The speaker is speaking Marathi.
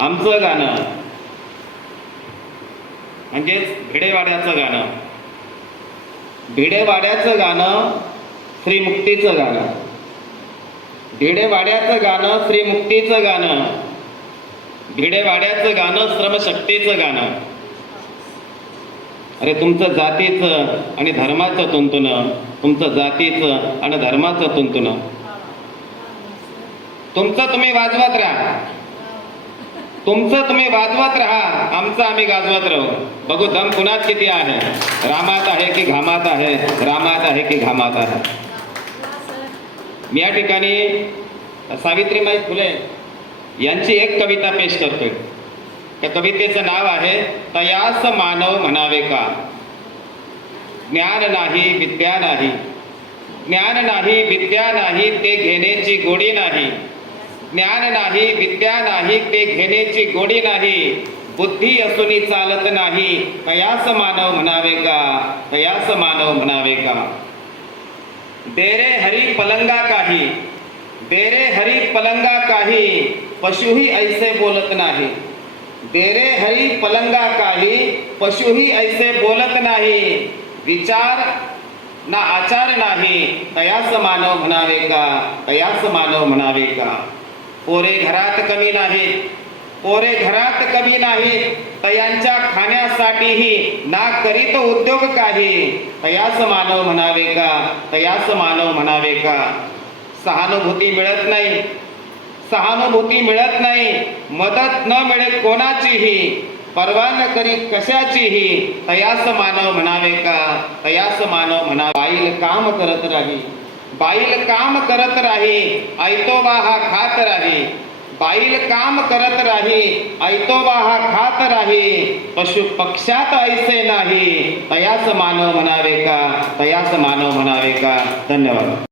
आमचं गाणं. म्हणजेच भिडेवाड्याचं गाणं. भिडेवाड्याचं गाणं श्रीमुक्तीचं गाणं. भिडेवाड्याचं गाणं श्रीमुक्तीचं गाणं. भिडेवाड्याचं गाणं श्रमशक्तीचं गाणं. अरे तुमचं जातीचं आणि धर्माचं तुंतुनं तुमचं जातीचं आणि धर्माचं तुंतुनं तुमचं तुम्ही वाजवत राहा. तुमचं तुम्ही वाजवत राहा. आमचं आम्ही गाजवत राहू. बघू दम कुणात किती आहे? रामात आहे की घामात आहे? रामात आहे की घामात आहे? मी या ठिकाणी सावित्रीबाई फुले यांची एक कविता पेश करतोय. त्या कवितेचं नाव आहे तयास मानव म्हणावे का? ज्ञान नाही विद्या नाही. ज्ञान नाही विद्या नाही ते घेण्याची गोडी नाही. ज्ञान नाही विद्या नाही ते घेण्याची गोडी नाही. बुद्धी असूनी चालत नाही. तयास मानव म्हणावे का? तयास मानव म्हणावे का? देरे हरी पलंगा काही. देरे हरी पलंगा काही. पशुही ऐसे बोलत नाही. देरे हरी पलंगा काही. पशुही ऐसे बोलत नाही. विचार ना आचार नाही. तयास मानव म्हणावे का? तयास मानव म्हणावे का? पोरे घरात कमी नाहीत. पोरे घरात कमी नाहीत. तयांच्या खाण्यासाठीही ना करीत उद्योग काही. तयास मानव म्हणावे का? तयास मानव म्हणावे का? सहानुभूती मिळत नाही. सहानुभूती मिळत नाही. मदत न मिळे कोणाचीही. परवा न करी कशाचीही. तयास मानव म्हणावे का? तयास मानव म्हणा आईल काम करत राही. बाईल काम करत राही ऐतोबा हा खात राही. बाईल काम करत राही ऐतोबा हा खात राही. पशु पक्षात ऐसे नाही. तयास मानव म्हणावे का? तयास मानव म्हणावे का? धन्यवाद.